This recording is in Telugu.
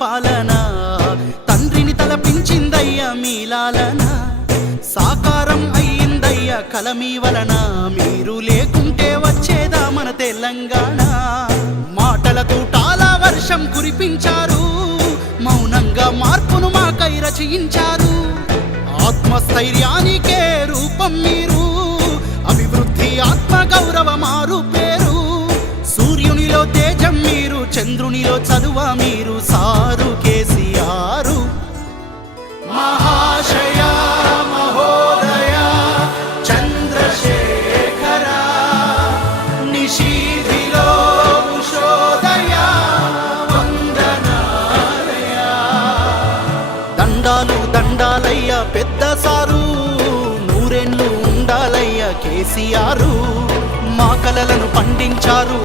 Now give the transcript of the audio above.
పాలన తండ్రిని తలపించిందయ్యా మీలాలన సాకారం అయ్యిందయ్యా కలమీ వలన మీరు లేకుంటే వచ్చేదా మన తెలంగాణ మాటల తూటాల వర్షం కురిపించారు మౌనంగా మార్పును మాకై రచయించారు ఆత్మస్థైర్యానికే రూపం మీరు అభివృద్ధి ఆత్మ గౌరవ మారు పేరు సూర్యునిలో తేజం మీరు చంద్రునిలో చదువ మీరు సారు కేసీఆర్ మహాశయ మహోదయ చంద్రశేఖర నిశీధిలో ఉషోదయ వందనాలయ దండాలు దండాలయ్య పెద్ద సారు నూరేండ్లు ఉండాలయ్య కేసీఆర్ మా కలలను పండించారు